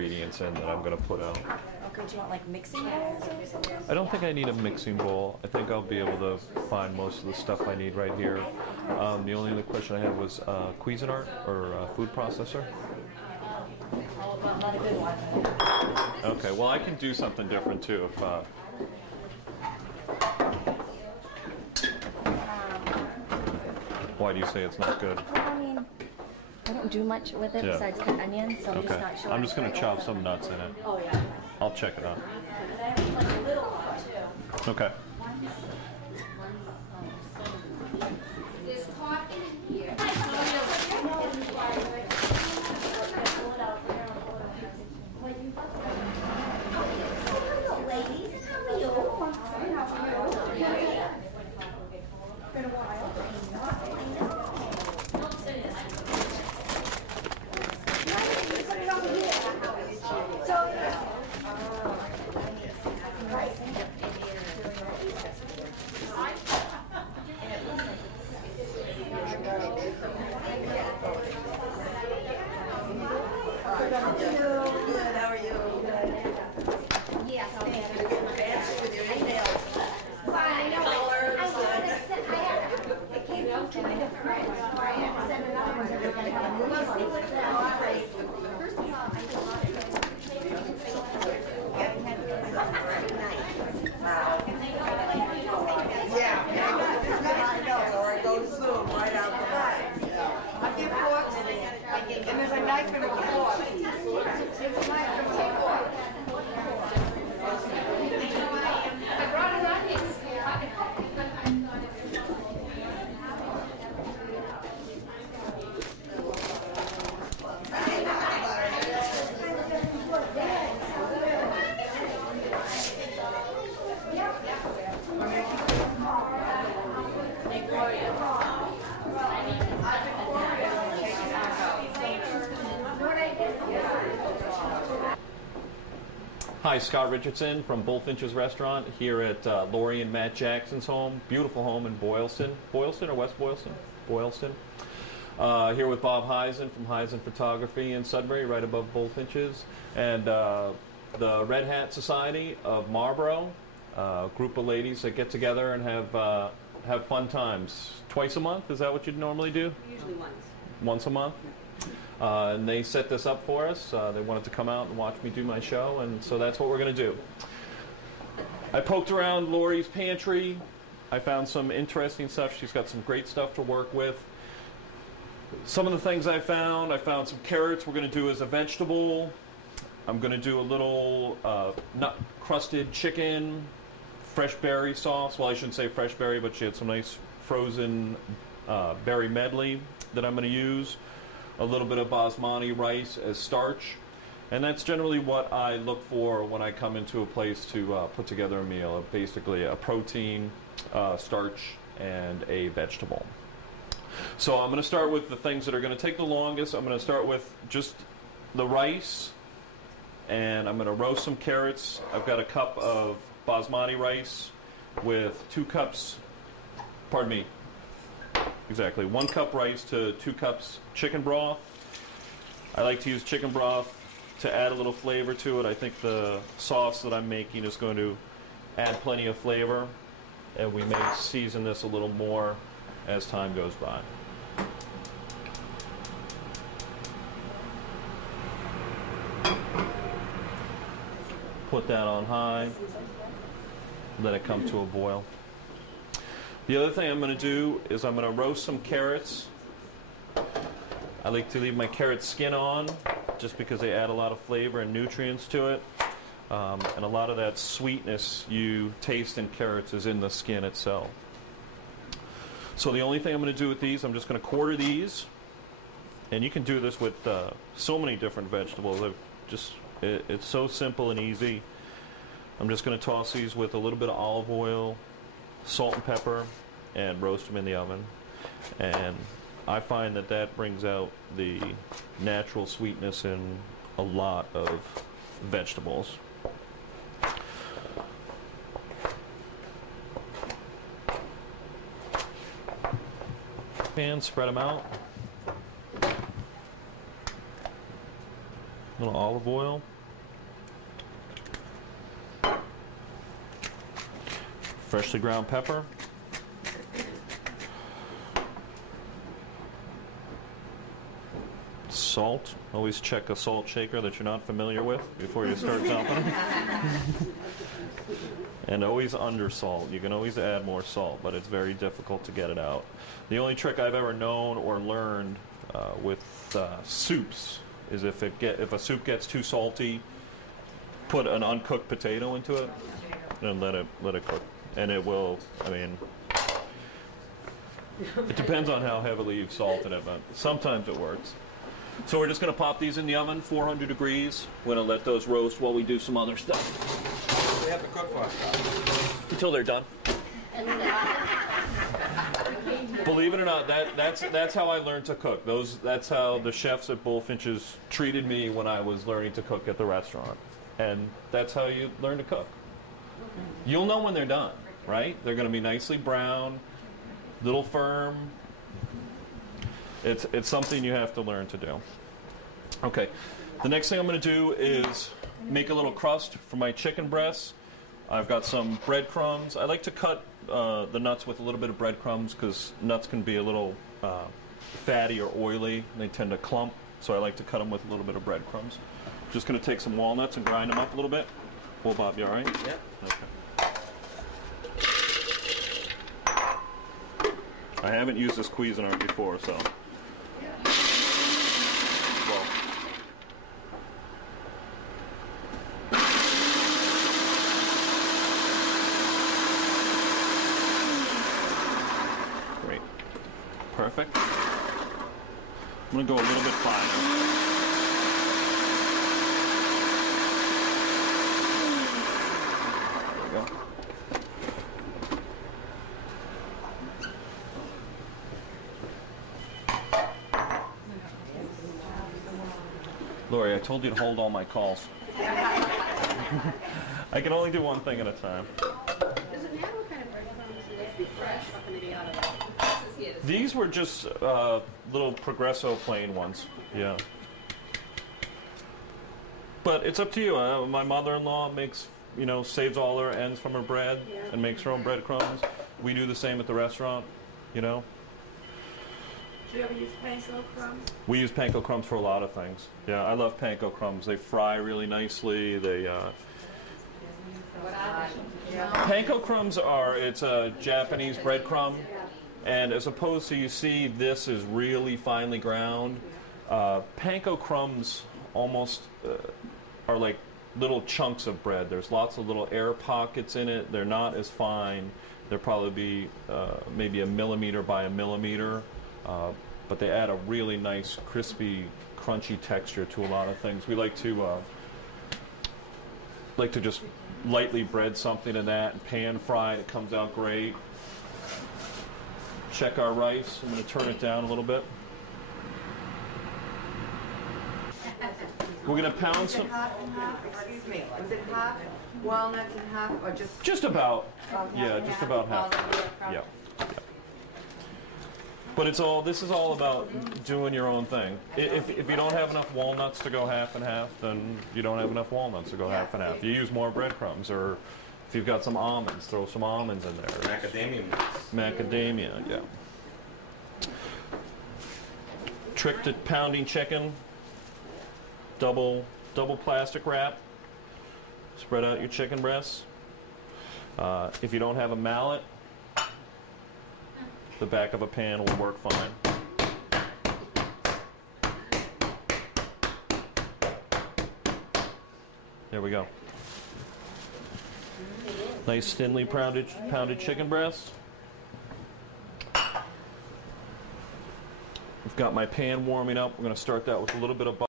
ingredients in that I'm going to put out. Okay, do you want like mixing bowls or something? I don't think I need a mixing bowl. I think I'll be able to find most of the stuff I need right here. The only other question I had was Cuisinart or food processor. Not a good one. Okay, well I can do something different too if. Why do you say it's not good? Well, I mean, I don't do much with it besides cut onions, so I'm just not sure. I'm just going to chop some nuts in it. Oh, yeah. I'll check it out. And I have like a little one, too. Okay. There's coffee in here. Hello, ladies. How are you? Been a while. Put it over here. So, Good, how are you? Yes, thank you. Fancy with your emails. Fine, it came from two different friends, so I had to send another one. We'll see what's that. First of all, I did a lot Yeah, it's nice to know, or it goes through right out the back. I'll give forks, and there's a knife and a fork. There's a knife and a fork. I brought it on here. Hi, Scott Richardson from Bullfinch's Restaurant here at Lori and Matt Jackson's home. Beautiful home in Boylston. Boylston or West Boylston? Boylston. Here with Bob Heisen from Heisen Photography in Sudbury, right above Bullfinch's. And the Red Hat Society of Marlborough, a group of ladies that get together and have fun times. Twice a month, is that what you'd normally do? Usually once. Once a month? And they set this up for us. They wanted to come out and watch me do my show, and so that's what we're going to do. I poked around Lori's pantry. I found some interesting stuff. She's got some great stuff to work with. Some of the things I found some carrots we're going to do as a vegetable. I'm going to do a little crusted chicken, fresh berry sauce. Well, I shouldn't say fresh berry, but she had some nice frozen berry medley that I'm going to use. A little bit of basmati rice as starch. And that's generally what I look for when I come into a place to put together a meal. Basically a protein, starch, and a vegetable. So I'm going to start with the things that are going to take the longest. I'm going to start with just the rice, and I'm going to roast some carrots. I've got a cup of basmati rice with 2 cups, pardon me, exactly, 1 cup rice to 2 cups chicken broth. I like to use chicken broth to add a little flavor to it. I think the sauce that I'm making is going to add plenty of flavor, and we may season this a little more as time goes by. Put that on high, let it come to a boil. The other thing I'm going to do is I'm going to roast some carrots. I like to leave my carrot skin on just because they add a lot of flavor and nutrients to it. And a lot of that sweetness you taste in carrots is in the skin itself. So the only thing I'm going to do with these, I'm just going to quarter these. And you can do this with so many different vegetables. It's so simple and easy. I'm just going to toss these with a little bit of olive oil, salt and pepper, and roast them in the oven. And I find that that brings out the natural sweetness in a lot of vegetables. And spread them out. A little olive oil. Freshly ground pepper. Salt. Always check a salt shaker that you're not familiar with before you start dumping. And always under salt. You can always add more salt, but it's very difficult to get it out. The only trick I've ever known or learned with soups is if a soup gets too salty, put an uncooked potato into it and let it cook, and it will. I mean, it depends on how heavily you've salted it, but sometimes it works. So we're just going to pop these in the oven, 400 degrees. We're going to let those roast while we do some other stuff. We have to cook for Until they're done. Believe it or not, that's how I learned to cook. That's how the chefs at Bullfinch's treated me when I was learning to cook at the restaurant. And that's how you learn to cook. You'll know when they're done, right? They're going to be nicely brown, little firm. It's something you have to learn to do. Okay, the next thing I'm going to do is make a little crust for my chicken breasts. I've got some breadcrumbs. I like to cut the nuts with a little bit of breadcrumbs because nuts can be a little fatty or oily. They tend to clump, so I like to cut them with a little bit of breadcrumbs. Just going to take some walnuts and grind them up a little bit. Well, Bob, you all right? Yeah. Okay. I haven't used this Cuisinart before, so. Well. Great. Perfect. I'm going to go a little bit finer. There we go. Lori, I told you to hold all my calls. I can only do one thing at a time. Does it matter what kind of breadcrumbs it is? Fresh or can they be out of the... These were just little Progresso plain ones. Yeah. But it's up to you. My mother-in-law makes, saves all her ends from her bread and makes her own breadcrumbs. We do the same at the restaurant, Do you ever use panko crumbs? We use panko crumbs for a lot of things. Yeah, I love panko crumbs. They fry really nicely. Panko crumbs it's a Japanese breadcrumb, and as opposed to, you see, this is really finely ground. Panko crumbs almost are like little chunks of bread. There's lots of little air pockets in it. They're not as fine. They'll probably be maybe a millimeter by a millimeter. But they add a really nice, crispy, crunchy texture to a lot of things. We like to just lightly bread something in that and pan fry it. It comes out great. Check our rice. I'm going to turn it down a little bit. We're going to pound some. Half and half? Excuse me. Was it half walnuts and half, or just? Just about. Yeah, just about half. Yeah. But this is all about doing your own thing. If you don't have enough walnuts to go half and half, then you don't have enough walnuts to go half and half. You use more breadcrumbs, or if you've got some almonds, throw some almonds in there. Macadamia nuts. Macadamia, yeah. Trick to pounding chicken. Double plastic wrap. Spread out your chicken breasts. If you don't have a mallet, the back of a pan will work fine. There we go. Nice thinly pounded chicken breast. I've got my pan warming up. We're going to start that with a little bit of butter.